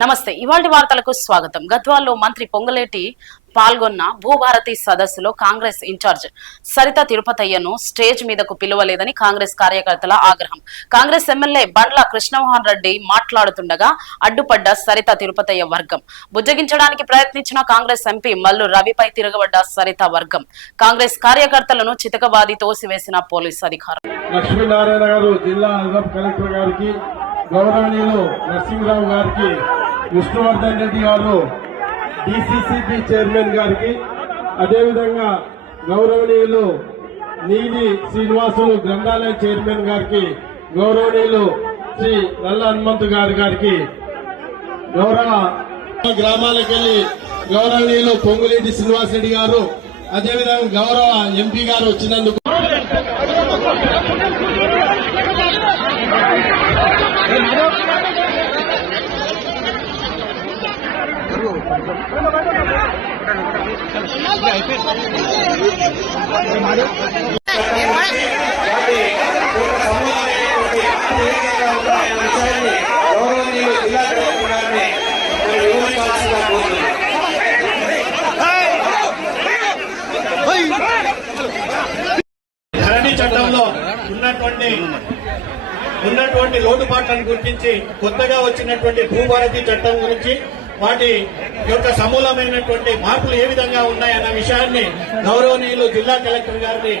నమస్తే. ఇవాల్టి వార్తలకు స్వాగతం. గద్వాల్లో మంత్రి పొంగులేటి పాల్గొన్న భూభారతి సదస్సులో కాంగ్రెస్ ఇన్ఛార్జ్ సరిత తిరుపతయ్యను స్టేజ్ మీదకు పిలువలేదని కాంగ్రెస్ కార్యకర్తల ఆగ్రహం. కాంగ్రెస్ ఎమ్మెల్యే బండ్ల కృష్ణమోహన్ రెడ్డి మాట్లాడుతుండగా అడ్డుపడ్డ సరిత తిరుపతయ్య వర్గం. బుజ్జగించడానికి ప్రయత్నించిన కాంగ్రెస్ ఎంపీ మల్లు రవిపై తిరగబడ్డ సరిత వర్గం. కాంగ్రెస్ కార్యకర్తలను చితకబాది తోసివేసిన పోలీసు అధికారులు. లక్ష్మీనారాయణ గారు, జిల్లా అదనపు కలెక్టర్ గారికి, గౌరవనీయులు నరసింహరావు గారికి, విష్ణువర్ధన్ రెడ్డి గారు డిసిసిబి చైర్మన్ గారికి, అదేవిధంగా గౌరవనీయులు నీలి శ్రీనివాసులు గ్రంథాలయ చైర్మన్ గారికి, గౌరవనీయులు శ్రీ నల్ల హనుమంతు గారికి, గౌరవ గ్రామాలకు వెళ్లి గౌరవనీయులు పొంగులేటి శ్రీనివాసరెడ్డి గారు, అదేవిధంగా గౌరవ ఎంపీ గారు వచ్చినందుకు ధరణి చట్టంలో ఉన్నటువంటి లోటుపాట్లను గుర్తించి కొత్తగా వచ్చినటువంటి భూభారతి చట్టం గురించి వాటి యొక్క సమూలమైనటువంటి మార్పులు ఏ విధంగా ఉన్నాయన్న విషయాన్ని గౌరవనీయులు జిల్లా కలెక్టర్ గారిని